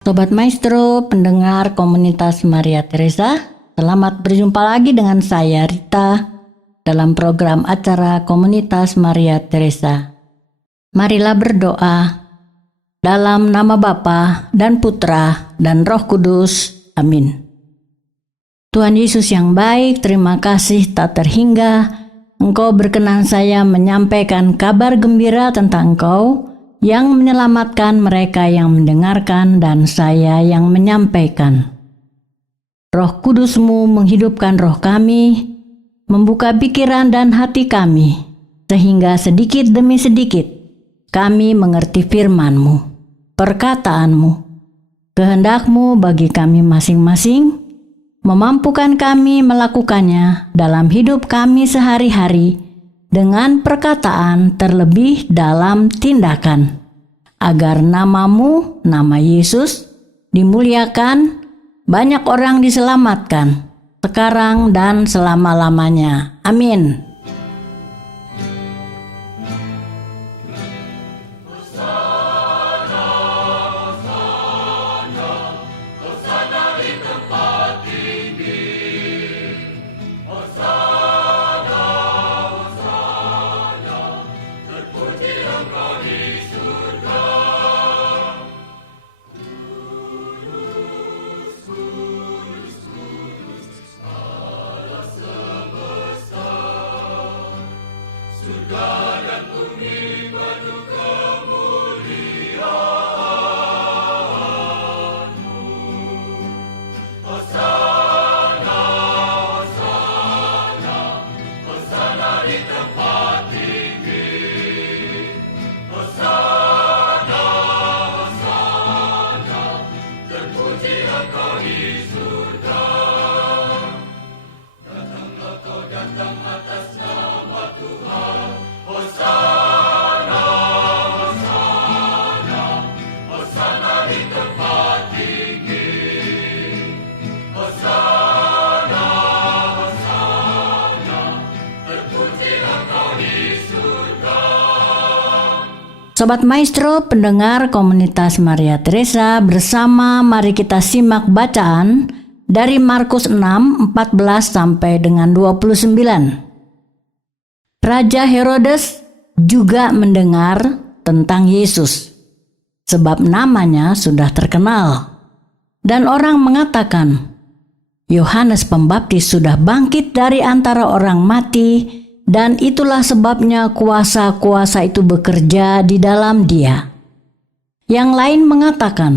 Sobat Maestro, pendengar komunitas Maria Teresa, selamat berjumpa lagi dengan saya Rita dalam program acara komunitas Maria Teresa. Marilah berdoa dalam nama Bapa dan Putra dan Roh Kudus. Amin. Tuhan Yesus yang baik, terima kasih tak terhingga Engkau berkenan saya menyampaikan kabar gembira tentang Engkau yang menyelamatkan mereka yang mendengarkan dan saya yang menyampaikan. Roh Kudus-Mu menghidupkan roh kami, membuka pikiran dan hati kami, sehingga sedikit demi sedikit kami mengerti firman-Mu, perkataan-Mu, kehendak-Mu bagi kami masing-masing, memampukan kami melakukannya dalam hidup kami sehari-hari, dengan perkataan terlebih dalam tindakan, agar nama-Mu, nama Yesus, dimuliakan, banyak orang diselamatkan, sekarang dan selama-lamanya. Amin. Sobat Maestro, pendengar komunitas Maria Teresa, bersama mari kita simak bacaan dari Markus 6, 14 sampai dengan 29. Raja Herodes juga mendengar tentang Yesus, sebab namanya sudah terkenal. Dan orang mengatakan, Yohanes Pembaptis sudah bangkit dari antara orang mati, dan itulah sebabnya kuasa-kuasa itu bekerja di dalam dia. Yang lain mengatakan,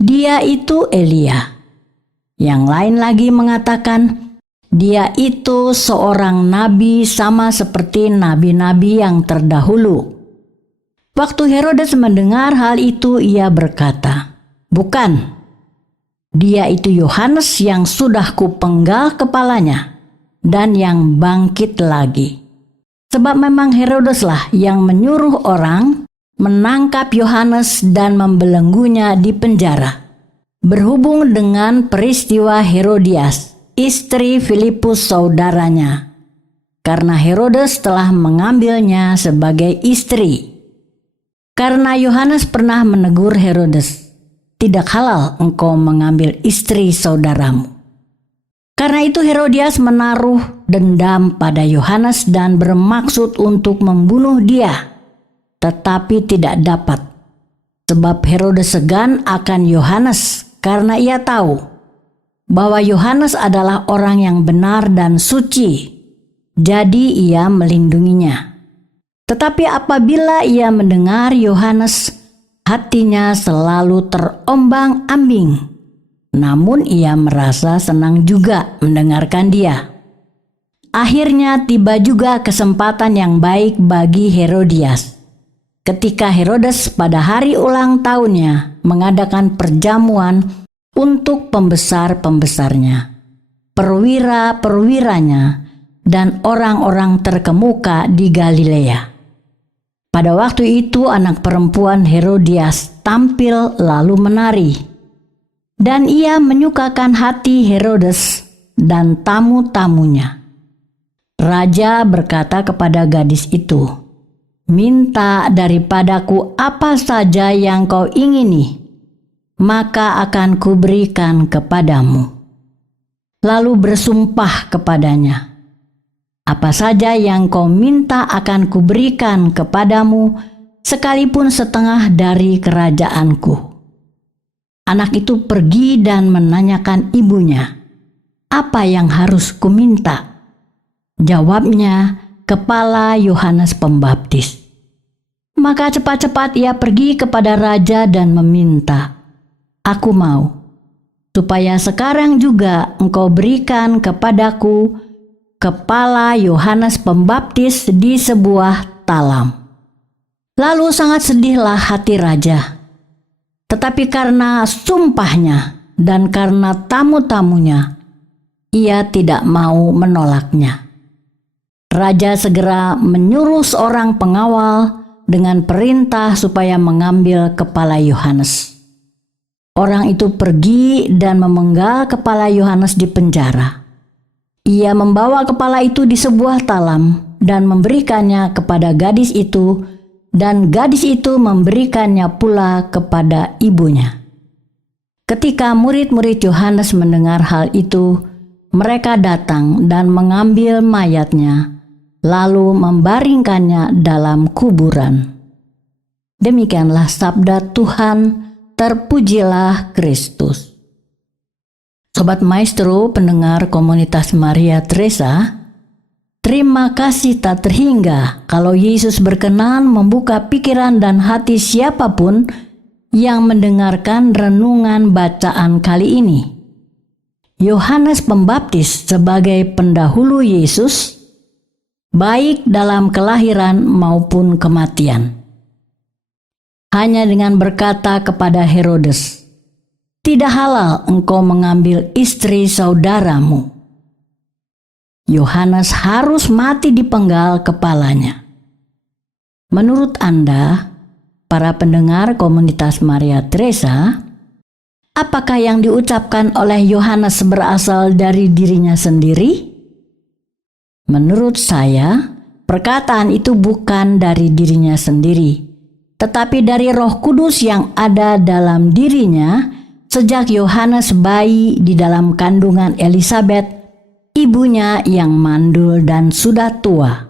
dia itu Elia. Yang lain lagi mengatakan, dia itu seorang nabi sama seperti nabi-nabi yang terdahulu. Waktu Herodes mendengar hal itu, ia berkata, bukan, dia itu Yohanes yang sudah kupenggal kepalanya dan yang bangkit lagi. Sebab memang Herodeslah yang menyuruh orang menangkap Yohanes dan membelenggunya di penjara, berhubung dengan peristiwa Herodias, istri Filipus saudaranya, karena Herodes telah mengambilnya sebagai istri. Karena Yohanes pernah menegur Herodes, tidak halal engkau mengambil istri saudaramu. Karena itu Herodias menaruh dendam pada Yohanes dan bermaksud untuk membunuh dia, tetapi tidak dapat. Sebab Herodes segan akan Yohanes karena ia tahu bahwa Yohanes adalah orang yang benar dan suci, jadi ia melindunginya. Tetapi apabila ia mendengar Yohanes, hatinya selalu terombang-ambing. Namun ia merasa senang juga mendengarkan dia. Akhirnya tiba juga kesempatan yang baik bagi Herodias. Ketika Herodes pada hari ulang tahunnya mengadakan perjamuan untuk pembesar-pembesarnya, perwira-perwiranya, dan orang-orang terkemuka di Galilea. Pada waktu itu anak perempuan Herodias tampil lalu menari. Dan ia menyukakan hati Herodes dan tamu-tamunya. Raja berkata kepada gadis itu, "Minta daripadaku apa saja yang kau ingini, maka akan kuberikan kepadamu." Lalu bersumpah kepadanya, "Apa saja yang kau minta akan kuberikan kepadamu, sekalipun setengah dari kerajaanku." Anak itu pergi dan menanyakan ibunya, "Apa yang harus kuminta?" Jawabnya, "Kepala Yohanes Pembaptis." Maka cepat-cepat ia pergi kepada raja dan meminta, "Aku mau, supaya sekarang juga engkau berikan kepadaku kepala Yohanes Pembaptis di sebuah talam." Lalu sangat sedihlah hati raja. Tetapi karena sumpahnya dan karena tamu-tamunya, ia tidak mau menolaknya. Raja segera menyuruh seorang pengawal dengan perintah supaya mengambil kepala Yohanes. Orang itu pergi dan memenggal kepala Yohanes di penjara. Ia membawa kepala itu di sebuah talam dan memberikannya kepada gadis itu, dan gadis itu memberikannya pula kepada ibunya. Ketika murid-murid Yohanes mendengar hal itu, mereka datang dan mengambil mayatnya, lalu membaringkannya dalam kuburan. Demikianlah sabda Tuhan, terpujilah Kristus. Sobat Maestro, pendengar komunitas Maria Teresa, terima kasih tak terhingga kalau Yesus berkenan membuka pikiran dan hati siapapun yang mendengarkan renungan bacaan kali ini. Yohanes Pembaptis sebagai pendahulu Yesus, baik dalam kelahiran maupun kematian. Hanya dengan berkata kepada Herodes, "Tidak halal engkau mengambil istri saudaramu," Yohanes harus mati dipenggal kepalanya. Menurut Anda, para pendengar komunitas Maria Teresa, apakah yang diucapkan oleh Yohanes berasal dari dirinya sendiri? Menurut saya, perkataan itu bukan dari dirinya sendiri, tetapi dari Roh Kudus yang ada dalam dirinya sejak Yohanes bayi di dalam kandungan Elisabet, ibunya yang mandul dan sudah tua.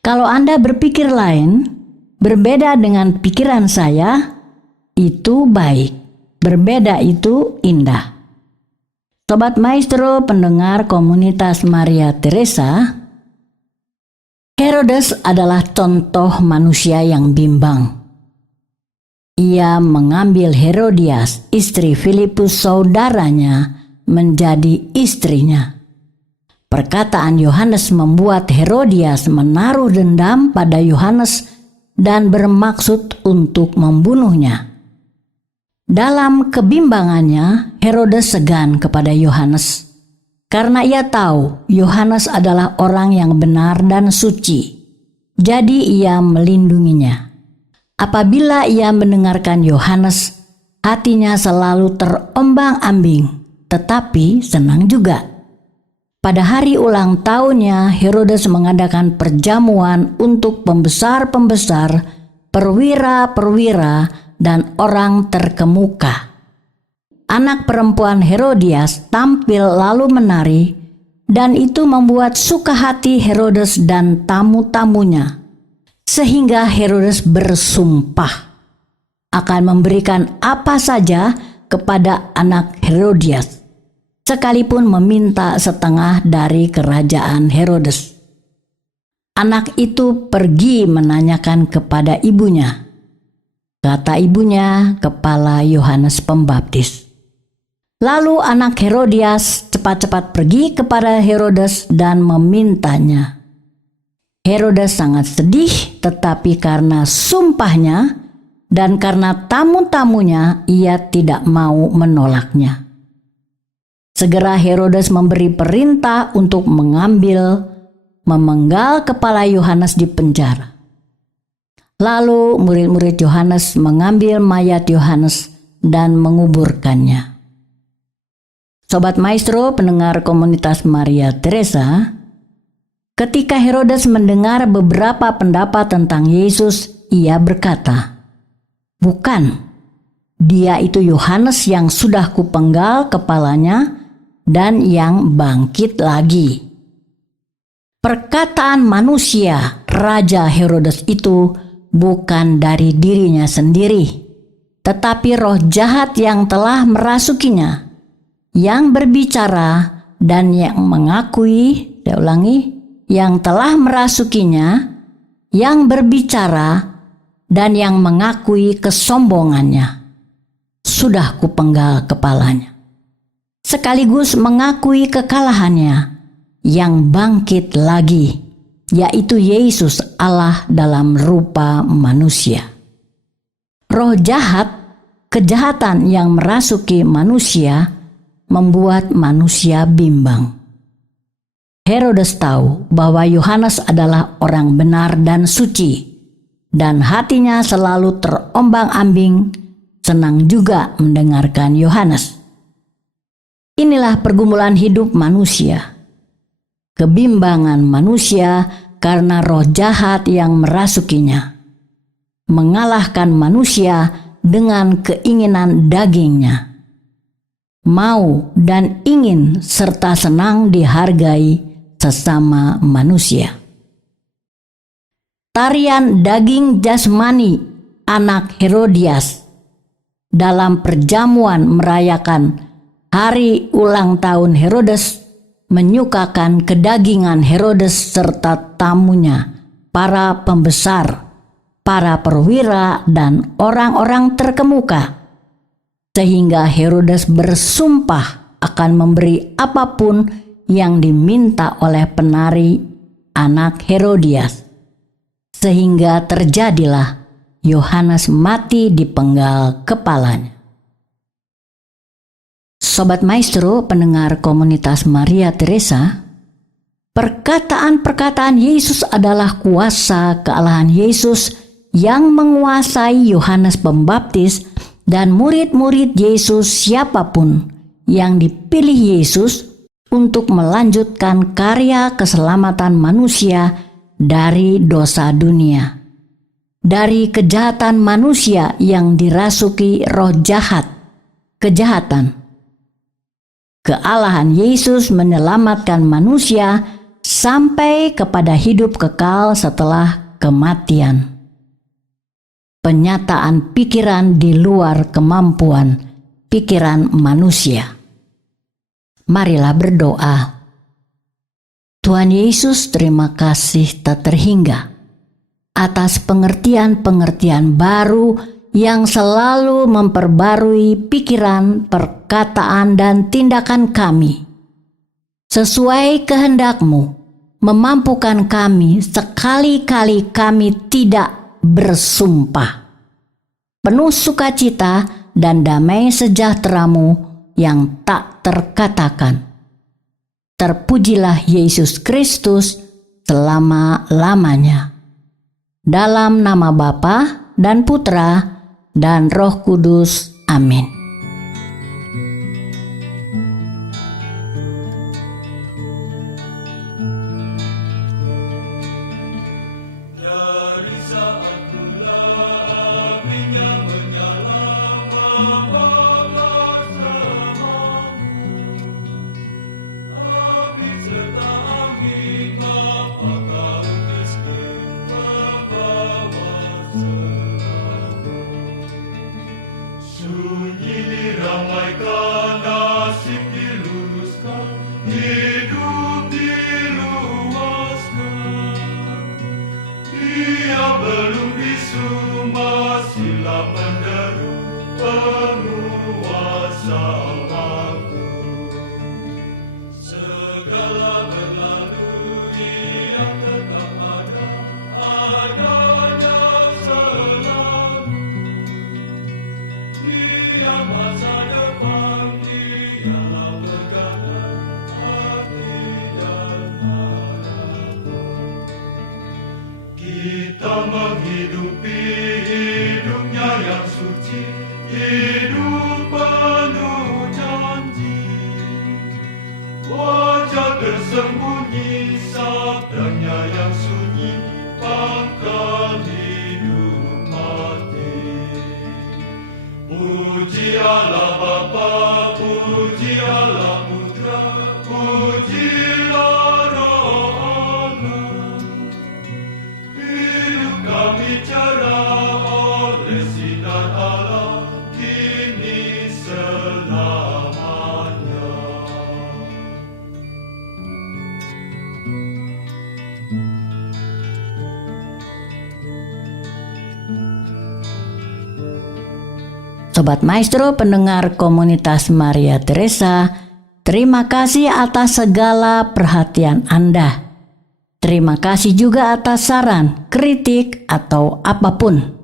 Kalau Anda berpikir lain, berbeda dengan pikiran saya, itu baik. Berbeda itu indah. Sobat Maestro, pendengar komunitas Maria Teresa, Herodes adalah contoh manusia yang bimbang. Ia mengambil Herodias, istri Filipus saudaranya, menjadi istrinya. Perkataan Yohanes membuat Herodias menaruh dendam pada Yohanes dan bermaksud untuk membunuhnya. Dalam kebimbangannya, Herodes segan kepada Yohanes karena ia tahu Yohanes adalah orang yang benar dan suci. Jadi ia melindunginya. Apabila ia mendengarkan Yohanes, hatinya selalu terombang-ambing, tetapi senang juga. Pada hari ulang tahunnya, Herodes mengadakan perjamuan untuk pembesar-pembesar, perwira-perwira, dan orang terkemuka. Anak perempuan Herodias tampil lalu menari, dan itu membuat suka hati Herodes dan tamu-tamunya, sehingga Herodes bersumpah akan memberikan apa saja kepada anak Herodias, sekalipun meminta setengah dari kerajaan Herodes. Anak itu pergi menanyakan kepada ibunya. Kata ibunya, "Kepala Yohanes Pembaptis." Lalu anak Herodias cepat-cepat pergi kepada Herodes dan memintanya. Herodes sangat sedih, tetapi karena sumpahnya dan karena tamu-tamunya, ia tidak mau menolaknya. Segera Herodes memberi perintah untuk memenggal kepala Yohanes di penjara. Lalu murid-murid Yohanes mengambil mayat Yohanes dan menguburkannya. Sobat Maestro, pendengar komunitas Maria Teresa, ketika Herodes mendengar beberapa pendapat tentang Yesus, ia berkata, "Bukan, Dia itu Yohanes yang sudah kupenggal kepalanya dan yang bangkit lagi. Perkataan manusia Raja Herodes itu bukan dari dirinya sendiri, tetapi roh jahat yang telah merasukinya, yang berbicara dan yang mengakui, yang telah merasukinya, yang berbicara dan yang mengakui kesombongannya. Sudah kupenggal kepalanya, sekaligus mengakui kekalahannya, yang bangkit lagi, yaitu Yesus Allah dalam rupa manusia. Roh jahat, kejahatan yang merasuki manusia, membuat manusia bimbang. Herodes tahu bahwa Yohanes adalah orang benar dan suci, dan hatinya selalu terombang-ambing, senang juga mendengarkan Yohanes. Inilah pergumulan hidup manusia. Kebimbangan manusia karena roh jahat yang merasukinya, mengalahkan manusia dengan keinginan dagingnya, mau dan ingin serta senang dihargai sesama manusia. Tarian daging jasmani anak Herodias dalam perjamuan merayakan hari ulang tahun Herodes menyukakan kedagingan Herodes serta tamunya, para pembesar, para perwira, dan orang-orang terkemuka, sehingga Herodes bersumpah akan memberi apapun yang diminta oleh penari anak Herodias, sehingga terjadilah Yohanes mati dipenggal kepalanya. Sobat Maestro, pendengar komunitas Maria Teresa, perkataan-perkataan Yesus adalah kuasa kealahan Yesus yang menguasai Yohanes Pembaptis dan murid-murid Yesus siapapun yang dipilih Yesus untuk melanjutkan karya keselamatan manusia dari dosa dunia, dari kejahatan manusia yang dirasuki roh jahat, kejahatan. Kealahan Yesus menyelamatkan manusia sampai kepada hidup kekal setelah kematian. Penyataan pikiran di luar kemampuan pikiran manusia. Marilah berdoa. Tuhan Yesus, terima kasih tak terhingga atas pengertian-pengertian baru yang selalu memperbarui pikiran, perkataan, dan tindakan kami. Sesuai kehendak-Mu, memampukan kami sekali-kali kami tidak bersumpah. Penuh sukacita dan damai sejahtera-Mu yang tak terkatakan. Terpujilah Yesus Kristus selama-lamanya. Dalam nama Bapa dan Putra dan Roh Kudus. Amin. Kita menghidupi hidupnya yang suci, hidup penuh Bapa, puji Allah Putra, pujilah Roh Allah. Hidup kami cerah oleh sinar Allah, kini selamanya. Sobat Maestro pendengar komunitas Maria Teresa, terima kasih atas segala perhatian Anda. Terima kasih juga atas saran, kritik, atau apapun.